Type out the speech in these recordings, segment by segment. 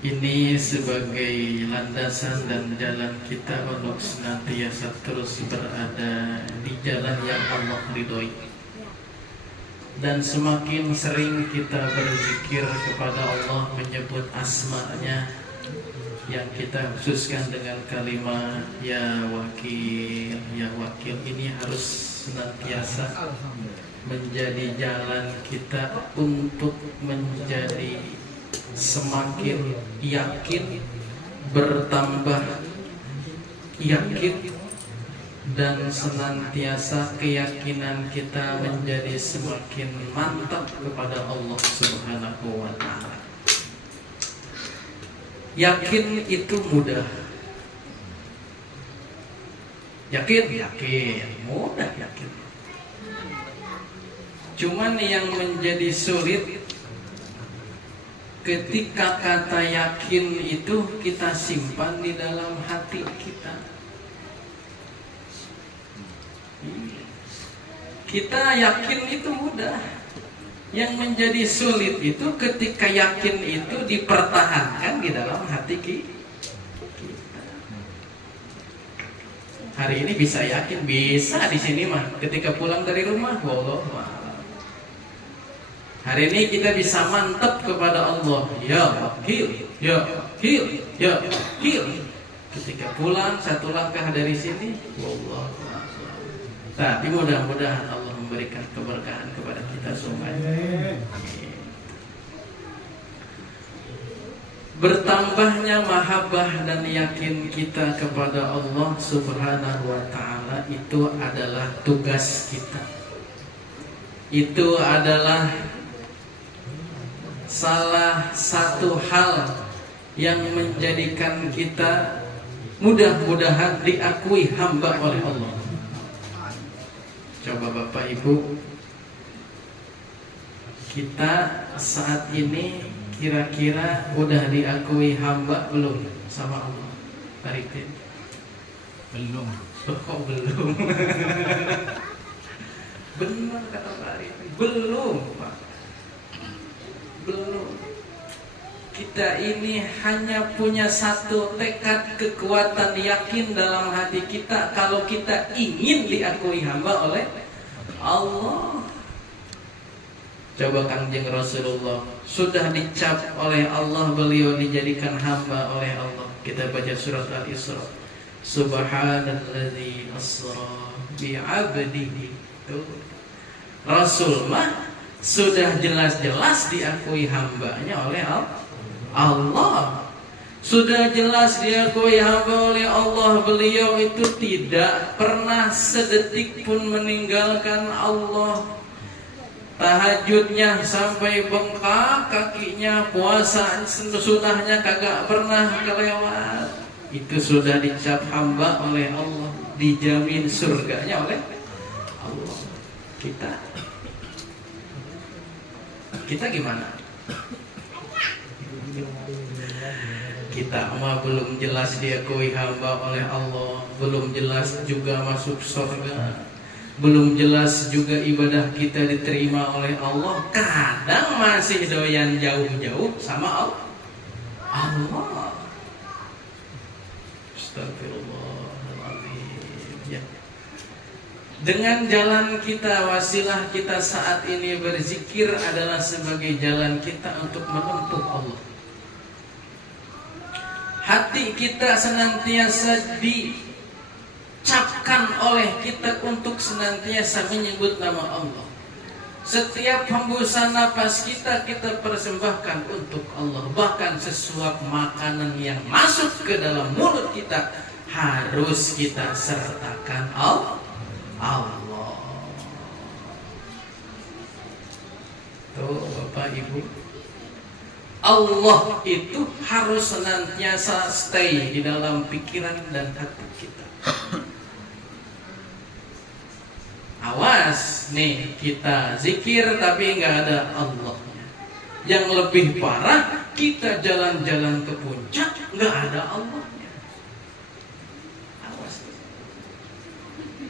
Ini sebagai landasan dan jalan kita untuk senantiasa terus berada di jalan yang Allah ridhoi. Dan semakin sering kita berzikir kepada Allah, menyebut asma-Nya yang kita khususkan dengan kalimat ya wakil, ya wakil, ini harus senantiasa menjadi jalan kita untuk menjadi semakin yakin, bertambah yakin, dan senantiasa keyakinan kita menjadi semakin mantap kepada Allah Subhanahu wa ta'ala. Yakin itu mudah. Yakin mudah yakin. Cuman yang menjadi sulit ketika kata yakin itu kita simpan di dalam hati kita. Kita yakin itu mudah. Yang menjadi sulit itu ketika yakin itu dipertahankan di dalam hati kita. Hari ini bisa yakin, bisa di sini mah. Ketika pulang dari rumah, wallahu a'lam. Hari ini kita bisa mantap kepada Allah, ya wakil, ya wakil, ya wakil. Ketika pulang satu langkah dari sini, wallahu a'lam. Tapi mudah-mudahan Allah memberikan keberkahan kepada kita semuanya. Bertambahnya mahabbah dan yakin kita kepada Allah Subhanahu wa ta'ala itu adalah tugas kita. Itu adalah salah satu hal yang menjadikan kita mudah-mudahan diakui hamba oleh Allah. Coba Bapak Ibu, kita saat ini kira-kira udah diakui hamba belum sama Allah? Arifin? Belum. Kok belum? Benar kata Pak Arifin, belum Pak. Belum. Kita ini hanya punya satu tekad, kekuatan, yakin dalam hati kita kalau kita ingin diakui hamba oleh Allah. Coba Kangjeng Rasulullah sudah dicap oleh Allah, beliau dijadikan hamba oleh Allah. Kita baca surat Al-Isra, Subhanalladzi asra bi'abdihi. Rasul mah sudah jelas-jelas diakui hambanya oleh Allah. Sudah jelas diakui hamba oleh Allah. Beliau itu tidak pernah sedetik pun meninggalkan Allah. Tahajudnya sampai bengkak kakinya, puasa sunahnya kagak pernah kelewat. Itu sudah dicap hamba oleh Allah, dijamin surganya oleh Allah. Kita gimana? Kita mah belum jelas diakui hamba oleh Allah, belum jelas juga masuk surga, belum jelas juga ibadah kita diterima oleh Allah. Kadang masih doyan jauh-jauh sama Allah. Astagfirullahaladzim ya. Dengan jalan kita, wasilah kita saat ini berzikir adalah sebagai jalan kita untuk menempuh Allah. Hati kita senantiasa dicapkan oleh kita untuk senantiasa menyebut nama Allah. Setiap hembusan napas kita persembahkan untuk Allah. Bahkan sesuap makanan yang masuk ke dalam mulut kita harus kita sertakan Allah. Tuh Bapak Ibu, Allah itu harus senantiasa stay di dalam pikiran dan hati kita. Awas nih, kita zikir tapi nggak ada Allahnya. Yang lebih parah, kita jalan-jalan ke puncak nggak ada Allahnya. Awas.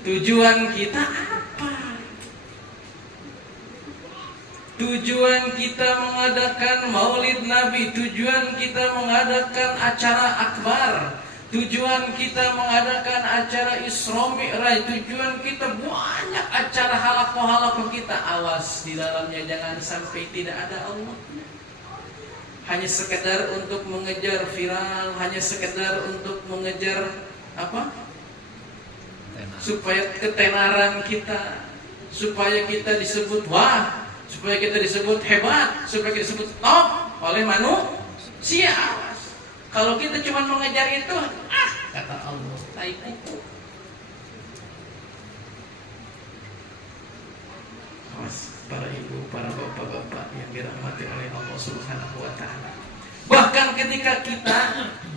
Tujuan kita apa? tujuan kita mengadakan Maulid Nabi, tujuan kita mengadakan acara akbar, tujuan kita mengadakan acara Isra Mi'raj, tujuan kita banyak acara halaqah kita. Awas di dalamnya jangan sampai tidak ada Allah. Hanya sekedar untuk mengejar viral, hanya sekedar untuk mengejar apa? Supaya ketenaran kita, supaya kita disebut wah, supaya kita disebut hebat, supaya kita disebut top oleh manusia. Kalau kita cuma mengejar itu, kata Allah, tai kuku. Awas para ibu, para bapak-bapak yang dirahmati oleh Allah Subhanahu wa taala. Bahkan ketika kita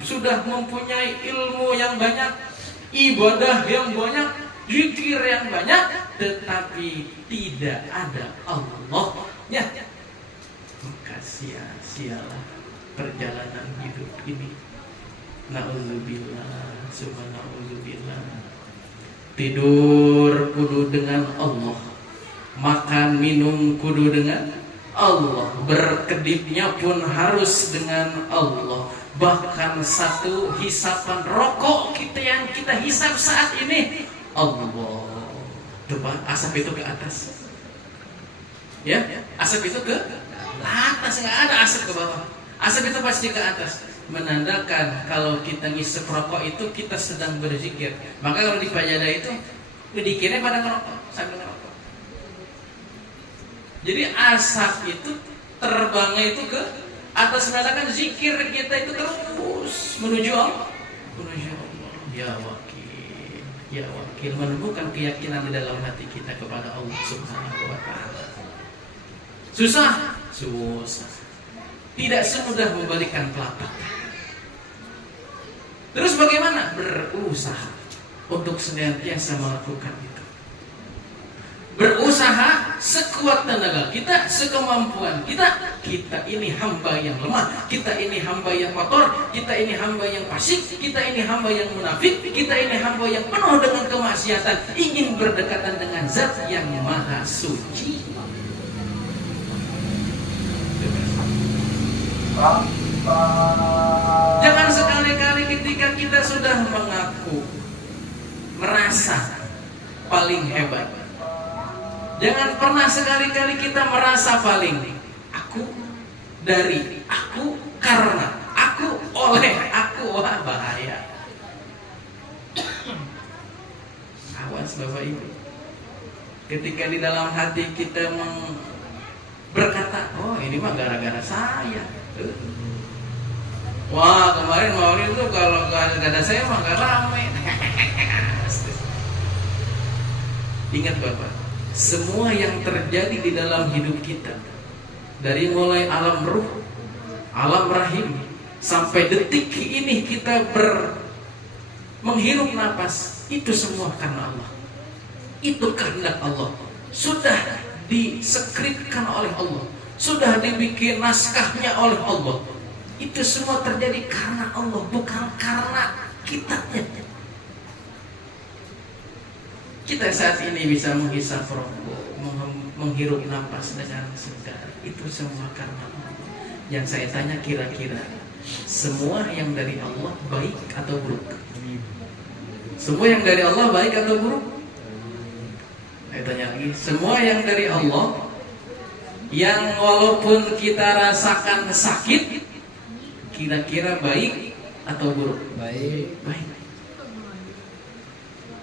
sudah mempunyai ilmu yang banyak, ibadah yang banyak, zikir yang banyak, tetapi tidak ada Allahnya, maka sia-sialah perjalanan hidup ini. Na'udzubillah, subhanallah. Tidur kudu dengan Allah, makan minum kudu dengan Allah, berkedipnya pun harus dengan Allah. Bahkan satu hisapan rokok kita yang kita hisap saat ini, Allah. Coba asap itu ke atas, ya, asap itu ke atas, nggak ada asap ke bawah. Asap itu pasti ke atas, menandakan kalau kita ngisep rokok itu kita sedang berzikir. Maka kalau di pajadah itu dikiranya pada ngerokok, sambil ngerokok. Jadi asap itu terbangnya itu ke atas, menandakan zikir kita itu terus menuju Allah. Ya wakil, ya wakil, menumbuhkan keyakinan di dalam hati kita kepada Allah Subhanahu wa taala. Susah. Tidak semudah membalikan telapak. Terus bagaimana? Berusaha untuk senantiasa melakukan itu. Berusaha sekuat tenaga kita, sekemampuan kita. Kita ini hamba yang lemah, kita ini hamba yang kotor, kita ini hamba yang fasik, kita ini hamba yang munafik, kita ini hamba yang penuh dengan kemaksiatan, ingin berdekatan dengan Zat yang Maha Suci. Jangan sekali-kali ketika kita sudah mengaku, merasa paling hebat, jangan pernah sekali-kali kita merasa paling aku, dari, aku, karena, aku, oleh, aku. Wah, bahaya. Awas Bapak Ibu, ketika di dalam hati kita berkata, oh ini mah gara-gara saya. Wah, kemarin Maulid itu kalau gak ada saya mah gak rame. Ingat Bapak, semua yang terjadi di dalam hidup kita, dari mulai alam ruh, alam rahim, sampai detik ini kita menghirup napas, itu semua karena Allah. Itu kehendak Allah, sudah diskripkan oleh Allah, sudah dibikin naskahnya oleh Allah. Itu semua terjadi karena Allah, bukan karena kitanya. Kita saat ini bisa menghisap rokok, menghirup napas dengan segar, itu semua karena Allah. Yang saya tanya, kira-kira semua yang dari Allah baik atau buruk? Semua yang dari Allah baik atau buruk? Saya tanya lagi, semua yang dari Allah, yang walaupun kita rasakan sakit, kira-kira baik atau buruk? Baik. Baik.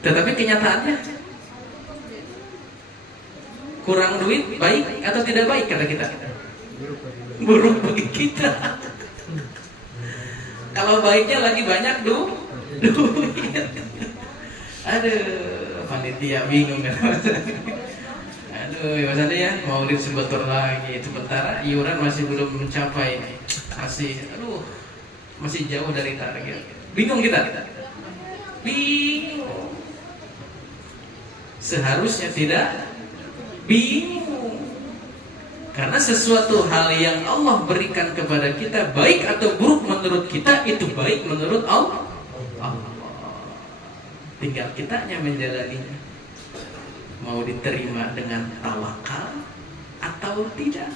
Tetapi kenyataannya kurang duit baik atau tidak baik kata kita? Buruk bagi kita. Kalau baiknya lagi banyak duit. Aduh, panitia bingung kan. Aduh, ya Mas Ade ya, Maulid sebentar lagi, sementara iuran masih belum mencapai, masih jauh dari target. Bingung kita. Bingung. Seharusnya tidak bingung, karena sesuatu hal yang Allah berikan kepada kita, baik atau buruk menurut kita, itu baik menurut Allah. Tinggal kitanya menjalaninya. Mau diterima dengan tawakal atau tidak.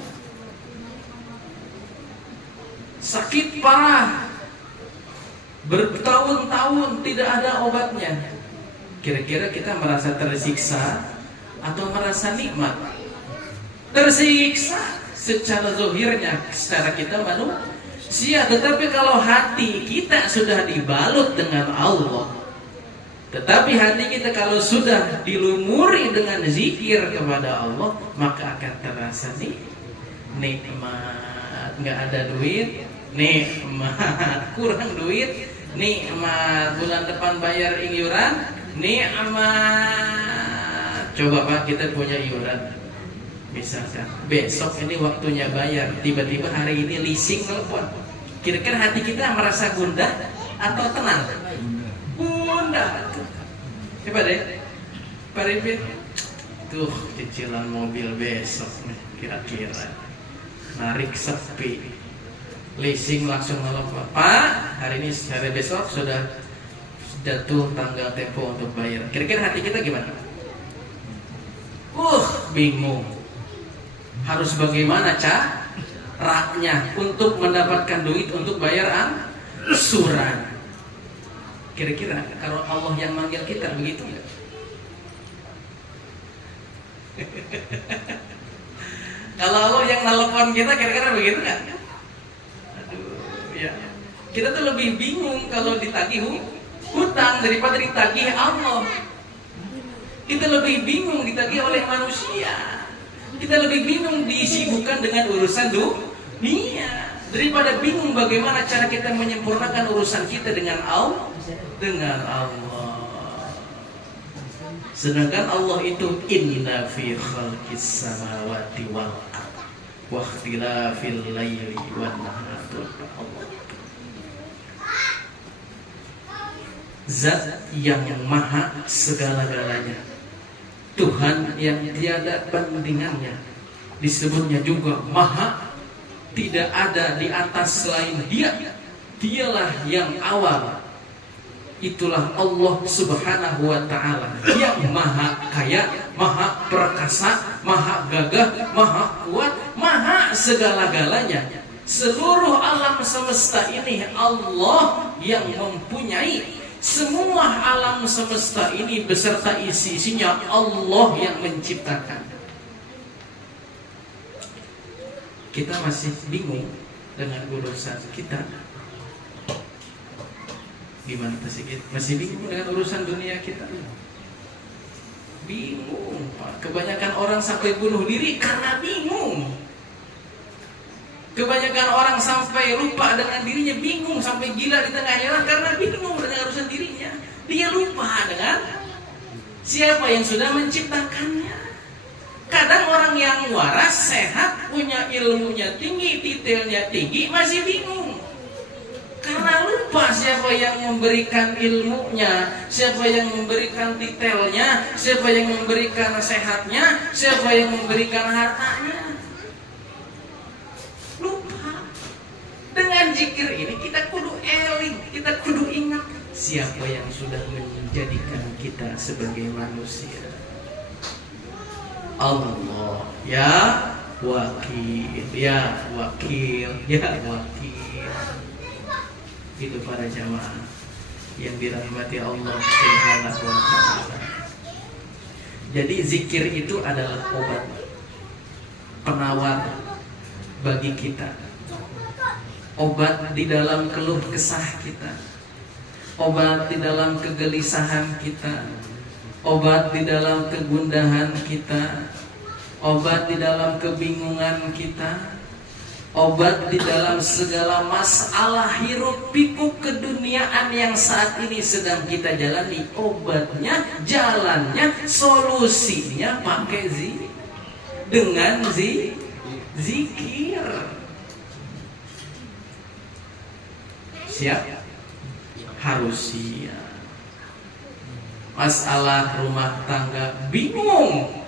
Sakit parah, bertahun-tahun tidak ada obatnya. Kira-kira kita merasa tersiksa atau merasa nikmat? Tersiksa secara zahirnya, secara kita manusia. Tetapi kalau hati kita sudah dibalut dengan Allah, tetapi hati kita kalau sudah dilumuri dengan zikir kepada Allah, maka akan terasa nikmat. Nggak ada duit, nikmat. Kurang duit, nikmat. Bulan depan bayar iuran, nikmat. Coba Pak, kita punya iuran, misalkan besok ini waktunya bayar, tiba-tiba hari ini leasing telepon. Kira-kira hati kita merasa gundah atau tenang? Gundah. Coba deh, Pak Ripin, tuh cicilan mobil besok nih, kira-kira narik sepi, leasing langsung nelfon, Pak, hari ini hari besok sudah jatuh tanggal tempo untuk bayar. Kira-kira hati kita gimana? Bingung. Harus bagaimana caranya untuk mendapatkan duit untuk bayar angsuran? Kira-kira kalau Allah yang manggil kita begitu nggak? Kalau Allah yang nelpon kita kira-kira begitu nggak? Aduh, ya. Kita tuh lebih bingung kalau ditagih hutang daripada ditagih Allah. Kita lebih bingung ditagih oleh manusia. Kita lebih bingung disibukkan dengan urusan dunia daripada bingung bagaimana cara kita menyempurnakan urusan kita dengan Allah. Sedangkan Allah itu inna fi khalqis samawati wal ardh wa ikhtilafil laili wan nahar. Zat yang maha segala-galanya, Tuhan yang tiada bandingannya. Disebutnya juga maha, tidak ada di atas selain Dia. Dialah yang awal. Itulah Allah Subhanahu wa ta'ala yang maha kaya, maha perkasa, maha gagah, maha kuat, maha segala-galanya. Seluruh alam semesta ini Allah yang mempunyai. Semua alam semesta ini beserta isi-isinya Allah yang menciptakan. Kita masih bingung dengan urusan kita. Gimana sedikit? Masih bingung dengan urusan dunia kita? Bingung, Pak. Kebanyakan orang sampai bunuh diri karena bingung. Kebanyakan orang sampai lupa dengan dirinya, bingung, sampai gila di tengah jalan karena bingung dengan urusan dirinya. Dia lupa dengan siapa yang sudah menciptakannya. Kadang orang yang waras, sehat, punya ilmunya tinggi, detailnya tinggi, masih bingung. Karena lupa siapa yang memberikan ilmunya, siapa yang memberikan detailnya, siapa yang memberikan sehatnya, siapa yang memberikan hartanya. Lupa. Dengan zikir ini kita kudu eling, kita kudu ingat siapa yang sudah menjadikan kita sebagai manusia. Allah, ya wakil, ya wakil, ya wakil. Itu para jamaah yang dirahmati Allah Subhanahu wa ta'ala. Jadi zikir itu adalah obat penawar bagi kita, obat di dalam keluh kesah kita, obat di dalam kegelisahan kita, obat di dalam kegundahan kita, obat di dalam kebingungan kita, obat di dalam segala masalah hiruk pikuk keduniaan yang saat ini sedang kita jalani. Obatnya, jalannya, solusinya pakai dengan zikir. Siap? Harus siap. Masalah rumah tangga bingung,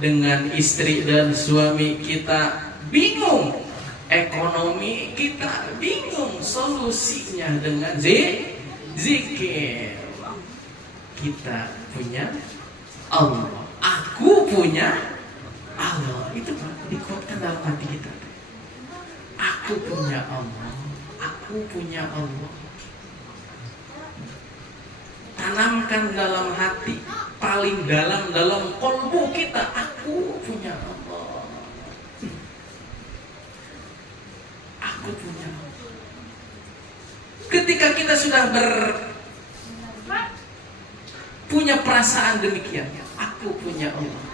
dengan istri dan suami kita bingung, ekonomi kita bingung, solusinya dengan zikir. Kita punya Allah, aku punya Allah. Itu Pak, dalam hati kita. Aku punya Allah. Aku punya Allah. Tanamkan dalam hati, paling dalam kolbu kita, aku punya Allah. Aku punya Allah. Ketika kita sudah punya perasaan demikian, aku punya Allah,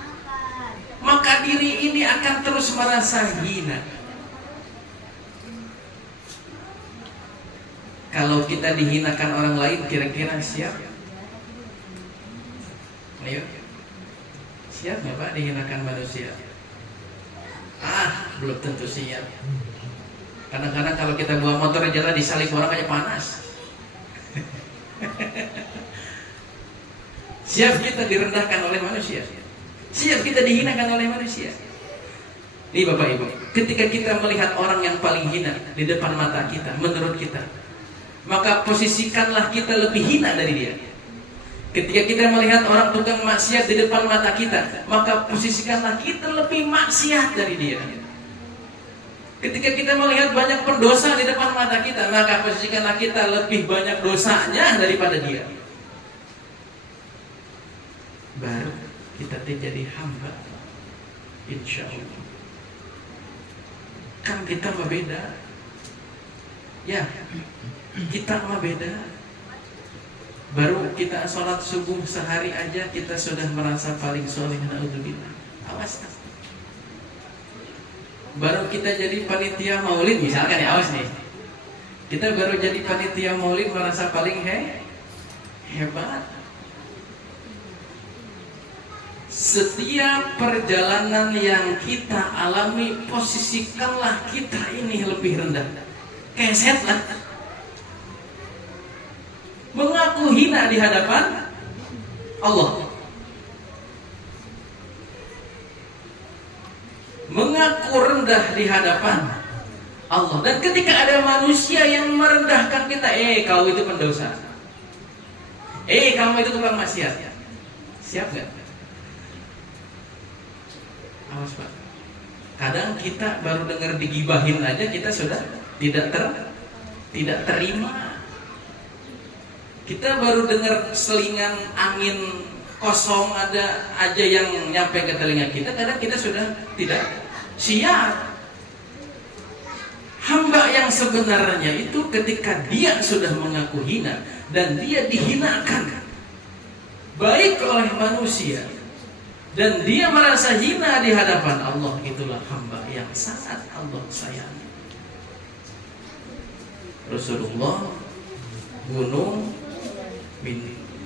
maka diri ini akan terus merasa hina. Kalau kita dihinakan orang lain, kira-kira siap? Ayo, siap nggak Pak dihinakan manusia? Belum tentu siap. Kadang-kadang kalau kita bawa motor di jalan disalip orang aja panas. Siap kita direndahkan oleh manusia? Siap kita dihinakan oleh manusia? Nih Bapak Ibu, ketika kita melihat orang yang paling hina di depan mata kita, menurut kita, maka posisikanlah kita lebih hina dari dia. Ketika kita melihat orang tukang maksiat di depan mata kita, maka posisikanlah kita lebih maksiat dari dia. Ketika kita melihat banyak pendosa di depan mata kita, maka posisikanlah kita lebih banyak dosanya daripada dia. Baru kita jadi hamba, insya Allah. Kan kita mah beda. Ya, kita mah beda. Baru kita sholat subuh sehari aja kita sudah merasa paling soleh. Naudzubillah. Awas. Baru kita jadi panitia maulid misalkan ya, awas nih. Kita baru jadi panitia maulid merasa paling hebat. Setiap perjalanan yang kita alami, posisikanlah kita ini lebih rendah. Keset lah. Mengaku hina di hadapan Allah, mengaku rendah di hadapan Allah. Dan ketika ada manusia yang merendahkan kita, kau itu pendosa, kamu itu tukang maksiat, siap gak? Awas Pak. Kadang kita baru dengar digibahin aja kita sudah tidak terima. Kita baru dengar selingan angin kosong ada aja yang nyampe ke telinga kita, kadang kita sudah tidak siap. Hamba yang sebenarnya itu ketika dia sudah mengaku hina dan dia dihinakan baik oleh manusia dan dia merasa hina di hadapan Allah, itulah hamba yang sangat Allah sayangi. Rasulullah gunung,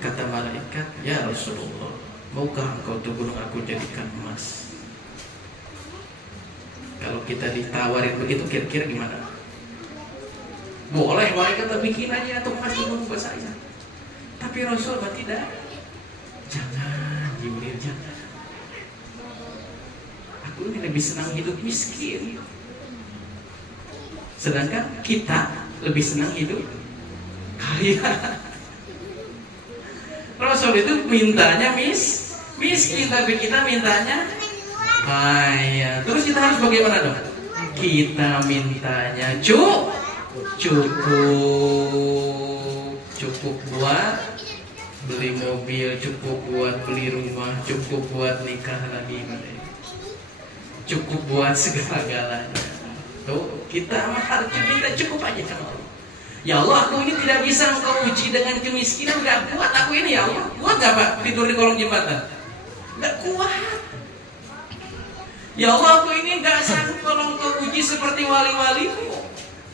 kata malaikat, ya Rasulullah, maukah engkau tuh gunung aku jadikan emas? Kalau kita ditawarin begitu, kira-kira gimana? Boleh, malaikat bikin aja tuh emas di gunung buat saya. Tapi Rasul tidak. Jangan, Jibril, jangan. Aku ini lebih senang hidup miskin. Sedangkan kita lebih senang hidup kaya. Rasul itu mintanya miskin, tapi kita mintanya kaya. Terus kita harus bagaimana dong? Kita mintanya cukup buat beli mobil, cukup buat beli rumah, cukup buat nikah lagi, cukup buat segala-galanya. Tuh, kita harus minta cukup aja sama Allah. Ya Allah, aku ini tidak bisa engkau uji dengan kemiskinan, gak kuat aku ini ya Allah. Kuat gak Pak tidur di kolong jembatan? Gak kuat. Ya Allah, aku ini gak sanggup kalau engkau uji seperti wali-walimu,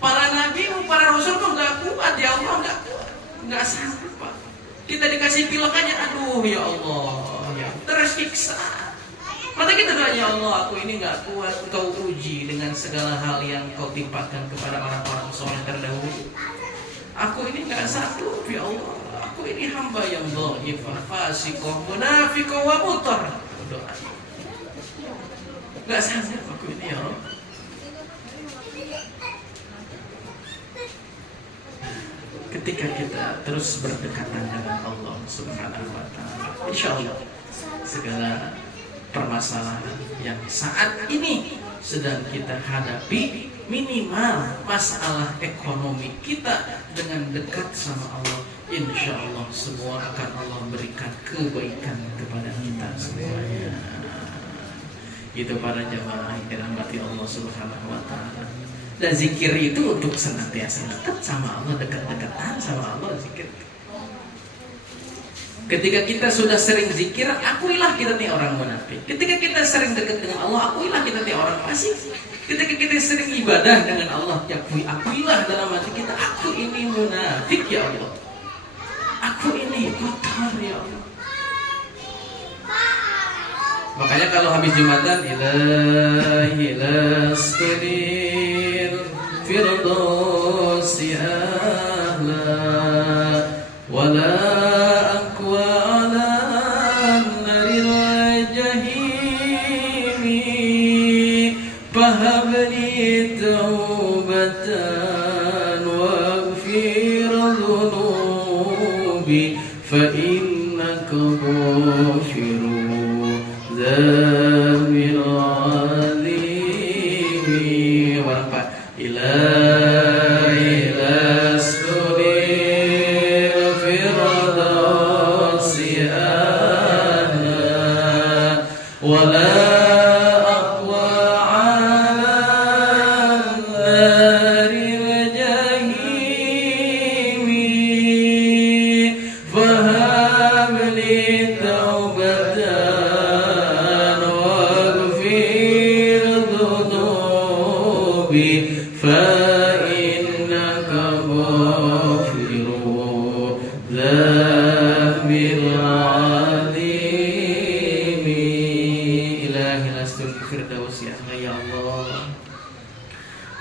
para nabimu, para rasulmu, gak kuat ya Allah, gak kuat. Gak sanggup Pak. Kita dikasih pilek aja, aduh ya Allah, ya tersiksa. Maka kita doa, ya Allah, aku ini gak kuat engkau uji dengan segala hal yang kau timpakan kepada orang-orang soleh terdahulu. Aku ini gak sanggup ya Allah. Aku ini hamba yang dhaifah, fasiqah, munafiqah wa mutar. Doa. Gak sanggup aku ini ya Allah. Ketika kita terus berdekatan dengan Allah Subhanahu wa ta'ala, insya Allah segala permasalahan yang saat ini sedang kita hadapi, minimal masalah ekonomi kita dengan dekat sama Allah, insya Allah semua akan Allah berikan kebaikan kepada kita semuanya. Itu para jamaah yang dirahmati Allah Subhanahu wa Ta'ala. Dan zikir itu untuk senantiasa dekat sama Allah, dekat-dekatan sama Allah, zikir. Ketika kita sudah sering zikir, akuilah kita nih orang munafik. Ketika kita sering dekat dengan Allah, akuilah kita nih orang fasik. Ketika kita sering ibadah dengan Allah, akuilah dalam hati kita, aku ini munafik ya Allah. Aku ini kotor ya Allah. Makanya kalau habis Jumatan, ilahi lastunil firdausi ahla wala aqwa ala naril jahimi fahabli taubatan waghfir dhunubi fa innaka ghafirun Zamil azimi. Warang Pak. Ilahi lastunil firdausi ahla wala aqwa ala naril jahimi fahabli taubatan فإنك غافر ذنب العظيم إلهي لستل الفردوس ya Allah.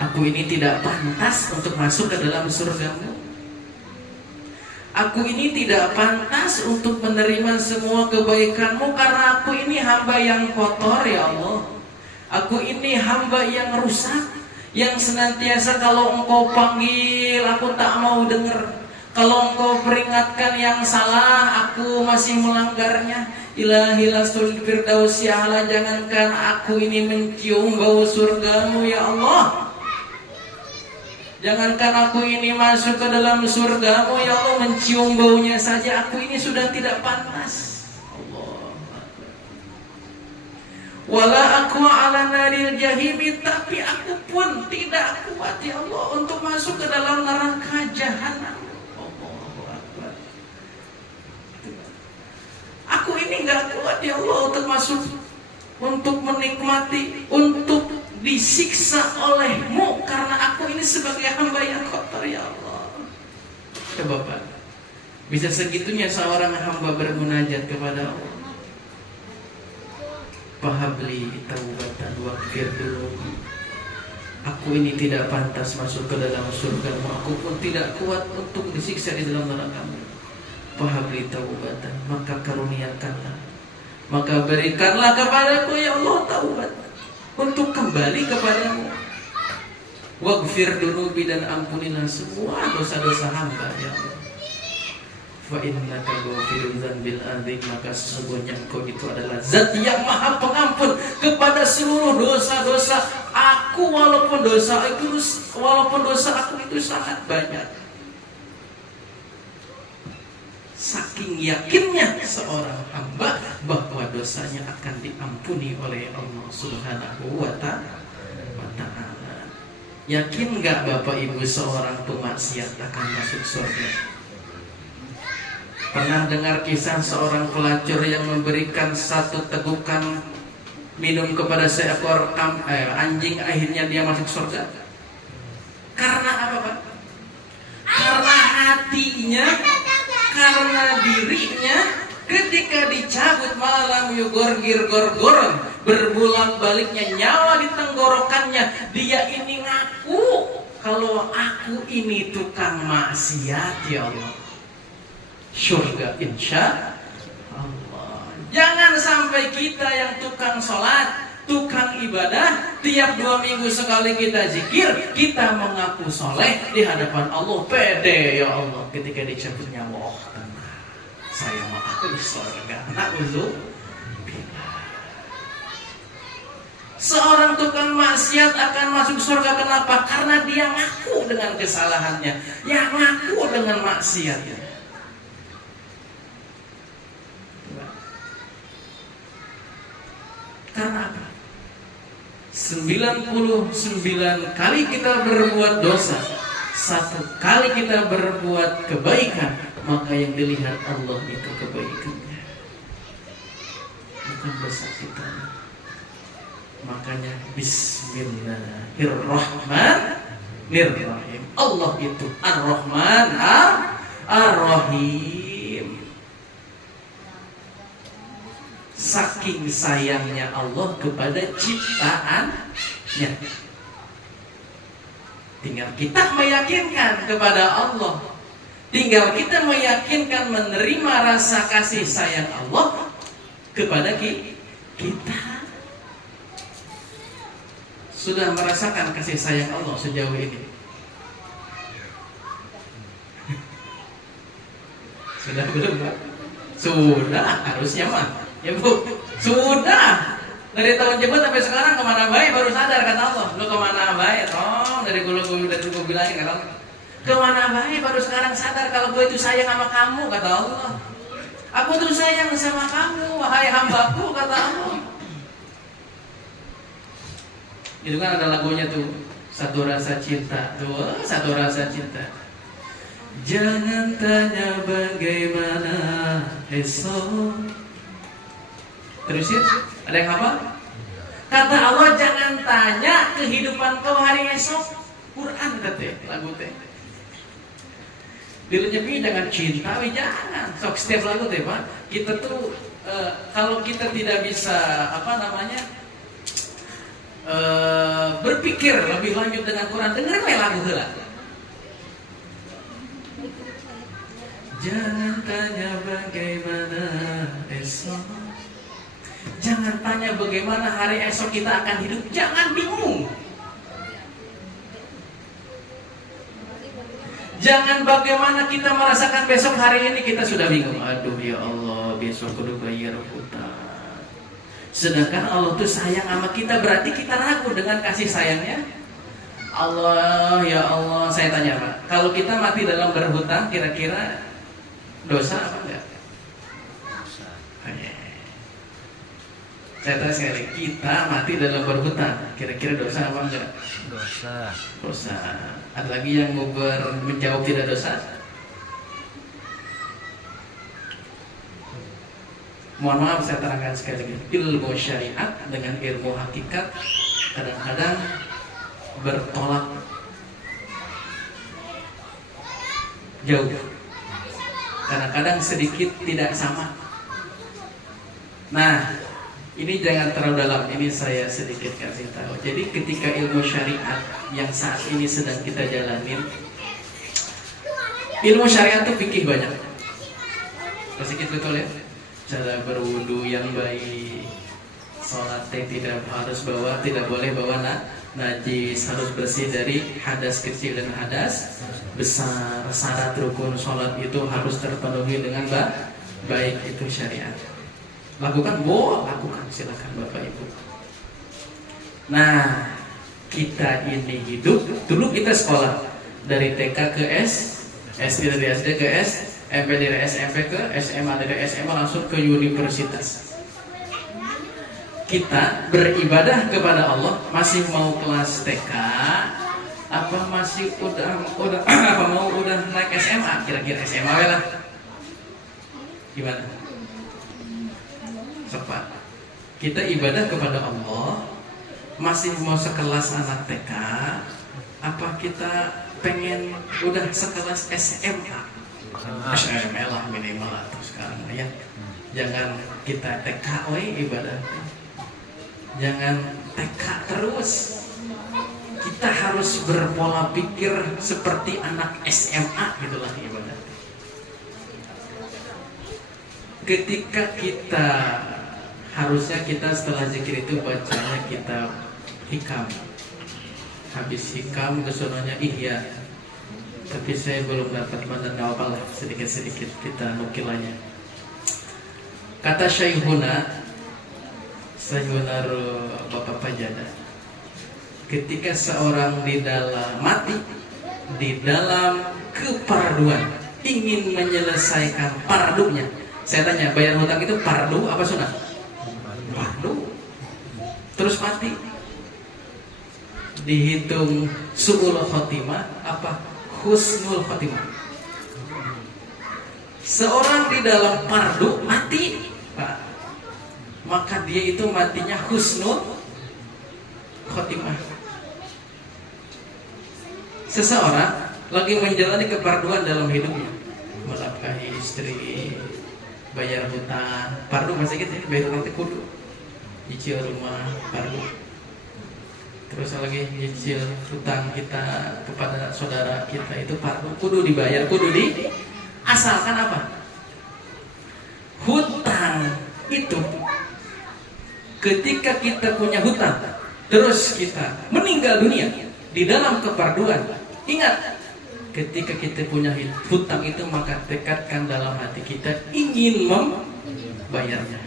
Aku ini tidak pantas untuk masuk ke dalam surgamu. Aku ini tidak pantas untuk menerima semua kebaikanmu karena aku ini hamba yang kotor ya Allah. Aku ini hamba yang rusak, yang senantiasa kalau engkau panggil aku tak mau dengar. Kalau engkau peringatkan yang salah aku masih melanggarnya. Ilahi lastul firdausi ala, jangankan aku ini mencium bau surgamu ya Allah. Jangankan aku ini masuk ke dalam surgamu ya Allah, mencium baunya saja aku ini sudah tidak pantas. Wala aku ala naril jahimi, tapi aku pun tidak kuat ya Allah untuk masuk ke dalam neraka jahanam. Aku ini enggak kuat ya Allah untuk masuk, untuk menikmati, untuk disiksa olehmu karena aku ini sebagai hamba yang kotor ya Allah. Coba Pak, bisa segitunya seorang hamba bermunajat kepada Allah. Fahabli taubatan waghfir dhunubi. Aku ini tidak pantas masuk ke dalam surgamu. Aku pun tidak kuat untuk disiksa di dalam neraka-Mu. Fahabli taubatan, maka karuniakanlah, maka berikanlah kepadaku ya Allah taubat untuk kembali kepadamu. Waghfir dhunubi, dan ampunilah semua dosa-dosa hamba ya Allah. Fa innaka ghafirun dzambil adzim, maka sesungguhnya Engkau itu adalah zat yang maha pengampun kepada seluruh dosa-dosa aku, walaupun dosa aku itu sangat banyak. Saking yakinnya seorang hamba bahwa dosanya akan diampuni oleh Allah Subhanahu wa Ta'ala. Yakin enggak Bapak Ibu seorang pemaksiat akan masuk surga? Pernah dengar kisah seorang pelacur yang memberikan satu tegukan minum kepada seekor anjing, akhirnya dia masuk surga? Karena apa Pak? Karena hatinya, karena dirinya ketika dicabut malam yugorgir-gorgoron, berbolak baliknya nyawa di tenggorokannya, dia ini ngaku kalau aku ini tukang maksiat ya Allah. Surga insya Allah. Jangan sampai kita yang tukang sholat, tukang ibadah, tiap 2 minggu sekali kita zikir, kita mengaku soleh di hadapan Allah, pede ya Allah. Ketika dicabut nyawa, tenang, saya mau aku di surga. Seorang tukang maksiat akan masuk surga. Kenapa? Karena dia ngaku dengan kesalahannya, ya ngaku dengan maksiatnya. Karena apa? 99 kali kita berbuat dosa, 1 kali kita berbuat kebaikan, maka yang dilihat Allah itu kebaikannya, bukan dosa kita. Makanya Bismillahirrahmanirrahim. Allah itu Ar-Rahman Ar-Rahim. Saking sayangnya Allah kepada ciptaannya, tinggal kita meyakinkan kepada Allah, tinggal kita meyakinkan menerima rasa kasih sayang Allah kepada kita. Sudah merasakan kasih sayang Allah sejauh ini? Sudah belum, Pak? Sudah, harusnya mah. Ya Bu, sudah. Dari tahun jebot sampai sekarang kemana baik baru sadar kata Allah. Lu kemana baik? Oh, dari gue bilangin kata Allah. Kemana baik baru sekarang sadar kalau gue itu sayang sama kamu kata Allah. Aku tuh sayang sama kamu, wahai hambaku kata Allah. Itu kan ada lagunya tuh, Satu Rasa Cinta. Tuh, Satu Rasa Cinta. Jangan tanya bagaimana esok. Terusin, ada yang apa? Kata Allah, jangan tanya kehidupan kau hari esok. Quran teh, lagu teh. Dilenyepi dengan cinta, jangan. Sok setiap lagu teh, Pak. Kita tuh kalau kita tidak bisa berpikir lebih lanjut dengan Quran, dengerin lagu heula. Jangan tanya bagaimana esok. Jangan tanya bagaimana hari esok kita akan hidup. Jangan bingung. Jangan bagaimana kita merasakan besok hari ini kita sudah bingung. Aduh ya Allah, besok kudu bayar hutang. Sedangkan Allah tuh sayang sama kita, berarti kita ragu dengan kasih sayangnya. Allah, ya Allah, saya tanya Pak, kalau kita mati dalam berhutang, kira-kira dosa apa enggak? Dosa. Saya tanya sekali, kita mati dalam berhutang, kira-kira dosa apa enggak? Dosa. Dosa. Ada lagi yang mau menjawab tidak dosa? Mohon maaf saya terangkan sekali lagi. Ilmu syariat dengan ilmu hakikat kadang-kadang bertolak jauh. Kadang-kadang sedikit tidak sama. Nah, ini jangan terlalu dalam, ini saya sedikit kasih tahu. Jadi ketika ilmu syariat yang saat ini sedang kita jalanin, ilmu syariat itu fikih banyak. Sedikit betul ya. Cara berwudu yang baik, sholat tidak harus bawa, tidak boleh bawa najis, harus bersih dari hadas kecil dan hadas besar. Syarat rukun sholat itu harus terpenuhi dengan baik, itu syariat. Lakukan, lakukan, silakan Bapak Ibu. Nah, kita ini hidup, dulu kita sekolah dari TK ke SD dari SD ke SMP, dari SMP ke SMA, dari SMA langsung ke universitas. Kita beribadah kepada Allah, masih mau kelas TK, apa masih udah apa mau udah naik SMA, kira-kira SMA lah. Gimana? Cepat. Kita ibadah kepada Allah, masih mau sekelas anak TK, apa kita pengen udah sekelas SMA? SMA lah minimal atau sekarang ya. Jangan kita TK ibadah. Jangan TK terus. Kita harus berpola pikir seperti anak SMA gitulah ibadah. Ketika kita harusnya kita setelah zikir itu bacanya kita hikam. Habis hikam kesononya ihya. Tapi saya belum dapat mandan apa lah, sedikit-sedikit kita nukil aja. Kata Syekhuna, Sayunar Bapak Pajada. Ketika seorang di dalam mati, di dalam keparduan, ingin menyelesaikan pardunya. Saya tanya, bayar hutang itu pardu apa sunat? Pardu. Terus mati, dihitung su'ul khotimah apa husnul khotimah. Seorang di dalam pardu mati, Pak, maka dia itu matinya husnul khotimah. Seseorang lagi menjalani keparduan dalam hidupnya, menafkahi istri, bayar hutang, pardu masih gitu, bayar hutang kudu, nyicil rumah, pardu. Terus lagi nyicil hutang kita kepada saudara kita, itu pardu, kudu dibayar, kudu di. Asalkan apa? Hutang itu ketika kita punya hutang, terus kita meninggal dunia di dalam keparduan, ingat, ketika kita punya hutang itu maka tekadkan dalam hati kita ingin membayarnya.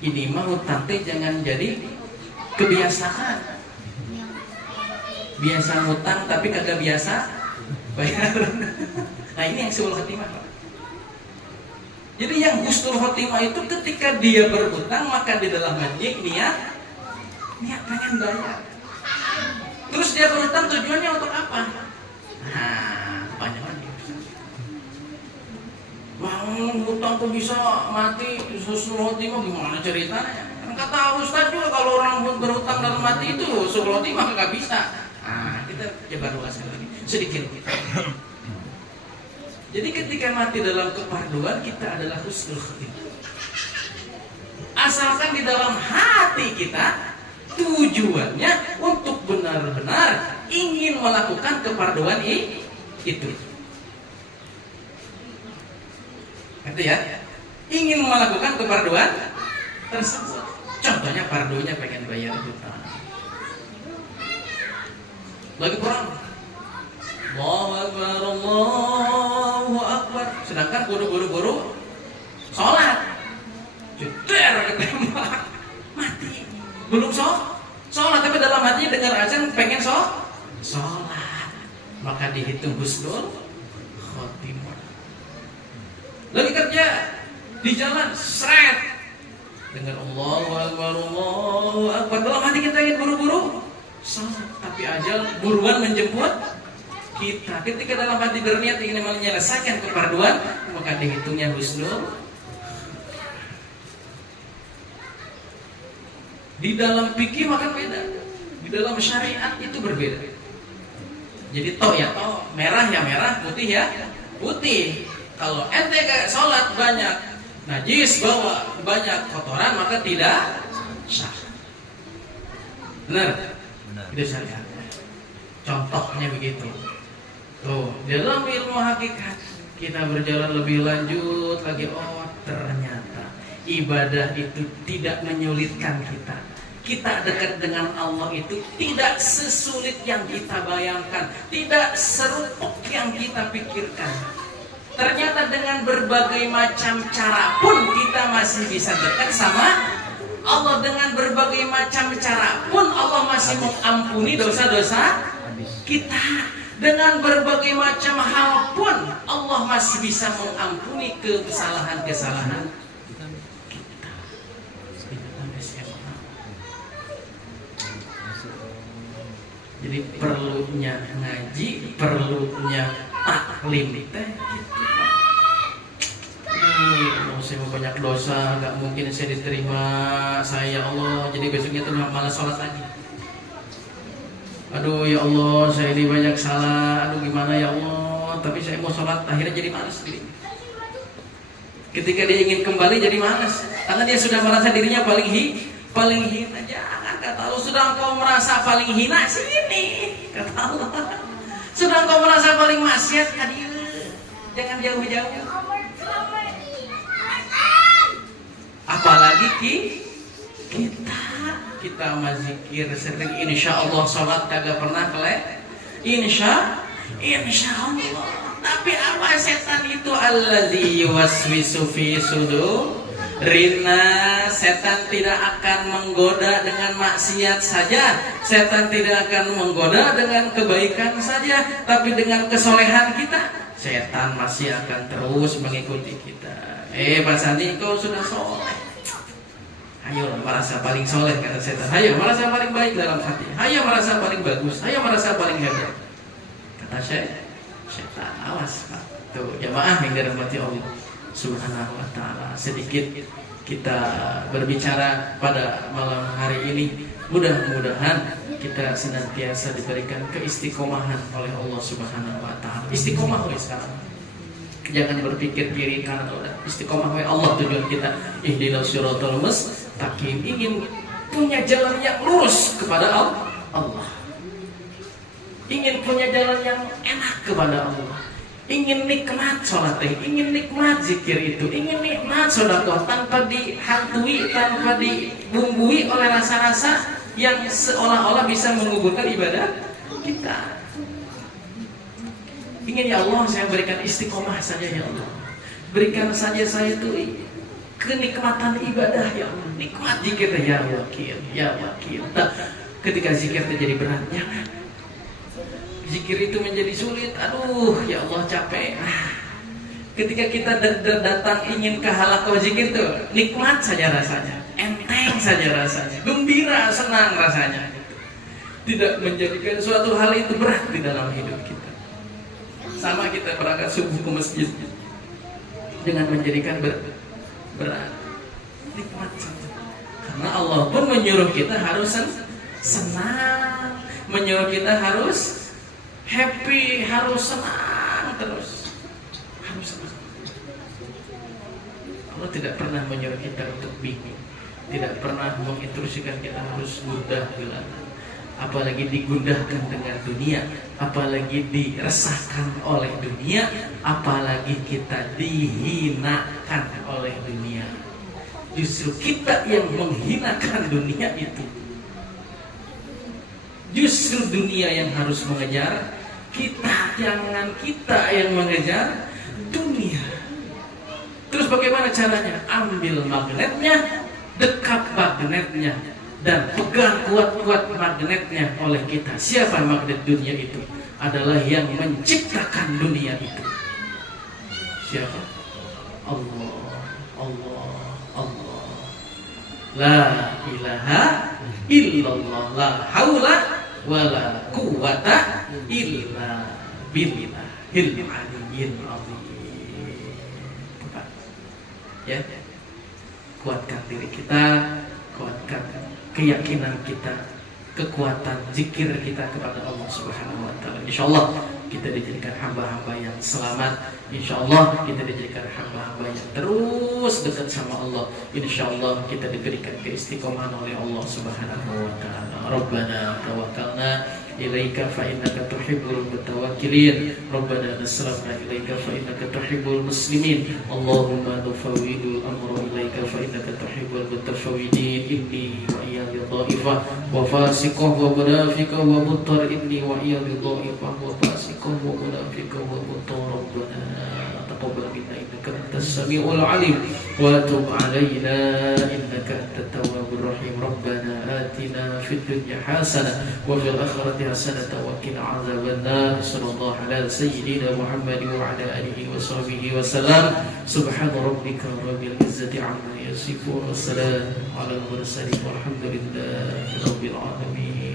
Ini mah hutang teh jangan jadi kebiasaan. Biasa hutang tapi kagak biasa bayar. Nah ini yang su'ul khotimah, Pak. Jadi yang husnul khotimah itu ketika dia berhutang maka di dalam hati niat pengen bayar. Terus dia berhutang tujuannya untuk apa? Nah, banyak lagi. Mau hutang kok bisa mati husnul khotimah, gimana ceritanya? Kan kata Ustaz juga kalau orang berhutang dalam mati itu husnul khotimah nggak bisa. Nah, kita coba luaskan lagi sedikit. Jadi ketika mati dalam keparduan kita adalah husnul khotimah. Asalkan di dalam hati kita tujuannya untuk benar-benar ingin melakukan keparduan itu. Itu ya, ingin melakukan keparduan tersebut. Contohnya pardunya pengen bayar hutang. Lagi perang, Allahu Akbar, Allahu Akbar. Sedangkan buru-buru sholat, jeder ketembak, mati. Belum sholat, tapi dalam hatinya dengar azan pengen sholat. Maka dihitung husnul khotimah. Lagi kerja di jalan, seret, dengar Allahu Akbar, Allahu Akbar. Dalam hati kita ingin buru-buru sholat, tapi ajal buruan menjemput kita. Ketika dalam hati berniat ingin menyelesaikan keparduan, maka dihitungnya husnul. Di dalam fikih maka beda, di dalam syariat itu berbeda. Jadi toh ya toh, merah ya merah, putih ya putih. Kalau ente kayak sholat banyak najis, bawa banyak kotoran, maka tidak sah. Benar? Itu syariat. Contohnya begitu. Tuh, dalam ilmu hakikat kita berjalan lebih lanjut lagi. Oh, ternyata ibadah itu tidak menyulitkan kita. Kita dekat dengan Allah itu tidak sesulit yang kita bayangkan, tidak serupuk yang kita pikirkan. Ternyata dengan berbagai macam cara pun kita masih bisa dekat sama Allah. Dengan berbagai macam cara pun Allah masih mengampuni dosa-dosa kita. Dengan berbagai macam hal pun Allah masih bisa mengampuni kesalahan-kesalahan kita. Jadi perlunya ngaji, perlunya taklim teh gitu, Pak. Saya mau banyak dosa, gak mungkin saya diterima, saya Allah. Jadi besoknya tuh malah sholat lagi. Aduh ya Allah, saya ini banyak salah. Aduh gimana ya Allah, tapi saya mau sholat, akhirnya jadi malas diri. Ketika dia ingin kembali jadi malas, karena dia sudah merasa dirinya paling hina. Jangan, kata Allah, sudah engkau merasa paling hina sini, kata Allah. Sudah engkau merasa paling maksiat, hadir, jangan jauh-jauh. Apalagi kita mazikir sering, insya Allah sholat kagak pernah kelek, insya Allah. Tapi apa setan itu? Alladzi yuwaswisu fi sudur Rina, setan tidak akan menggoda dengan maksiat saja, setan tidak akan menggoda dengan kebaikan saja, tapi dengan kesolehan kita, setan masih akan terus mengikuti kita. Pak Sandi, kau sudah soleh. Ayo merasa paling soleh, kata setan. Ayo merasa paling baik dalam hati. Ayo merasa paling bagus. Ayo merasa paling hebat. Kata setan, awas Pak. Tuh jamaah yang dirahmati Allah Subhanahu wa ta'ala. Sedikit kita berbicara pada malam hari ini. Mudah-mudahan kita senantiasa diberikan keistiqomahan oleh Allah Subhanahu wa ta'ala. Istiqomah oleh sekarang. Jangan berpikir kiri kanan, istiqomah oleh Allah tujuan kita. Ihdinas siratal mustaqim, ingin punya jalan yang lurus kepada Allah. Ingin punya jalan yang enak kepada Allah. Ingin nikmat sholat, ingin nikmat zikir itu, ingin nikmat sedekah tanpa dihantui, tanpa dibumbui oleh rasa-rasa yang seolah-olah bisa menggugurkan ibadah kita. Ingin ya Allah, saya berikan istiqomah saja ya Allah. Berikan saja saya itu kenikmatan ibadah ya Allah. Nikmat zikir ya wakil, ya wakil. Nah, ketika zikir terjadi berat, jangan. Zikir itu menjadi sulit, aduh ya Allah capek. Ketika kita datang ingin ke halaqah zikir tuh nikmat saja rasanya, enteng saja rasanya, gembira, senang rasanya. Tidak menjadikan suatu hal itu berat di dalam hidup kita. Sama kita berangkat subuh ke masjid dengan menjadikan berat, nikmat saja. Karena Allah pun menyuruh kita harus senang, menyuruh kita harus happy, harus senang terus, harus senang. Allah tidak pernah menyuruh kita untuk bingung, tidak pernah menginstruksikan kita harus gundah gulana, apalagi digundahkan dengan dunia, apalagi diresahkan oleh dunia, apalagi kita dihinakan oleh dunia. Justru kita yang menghinakan dunia itu. Justru dunia yang harus mengejar kita, jangan kita yang mengejar dunia. Terus bagaimana caranya? Ambil magnetnya, dekat magnetnya, dan pegang kuat-kuat magnetnya oleh kita. Siapa magnet dunia itu? Adalah yang menciptakan dunia itu. Siapa? Allah, Allah, Allah. La ilaha illallah, la haula wala quwwata illa billahil aliyyil azim. Ya, kuatkan diri kita, kuatkan keyakinan kita, kekuatan zikir kita kepada Allah Subhanahu wa ta'ala. Insyaallah kita dijadikan hamba-hamba yang selamat. Insyaallah kita dijadikan hamba-hamba yang terus dekat sama Allah. Insyaallah kita diberikan keistiqomahan oleh Allah Subhanahu wa ta'ala. Rabbana tawakkalna ilaika fa innaka tuhibbul mutawakkilin. Rabbana nasrafna ilaika fa innaka tuhibbul muslimin. Allahumma nufawwidu amra ilaika fa innaka tuhibbul mutafawwidin. Inni wa iyya dhaifah wa fasiqah wa munafiqah wa muttar. Inni wa iyya dhaifah wa fasiqah wa munafiqah wa muttar. Rabbana taqabbal minna innaka antas samiul alim wa tub alaina innaka antat tawwabur rahim. Rabbana atina fid dunya hasanah wa fil akhirati hasanah wa qina adzabannar. Sallallahu ala sayyidina Muhammad wa ala alihi wa sahbihi wa salam. Subhana rabbika rabbil izzati amma yasifun wa salamun alal mursalin walhamdulillahi rabbil alamin.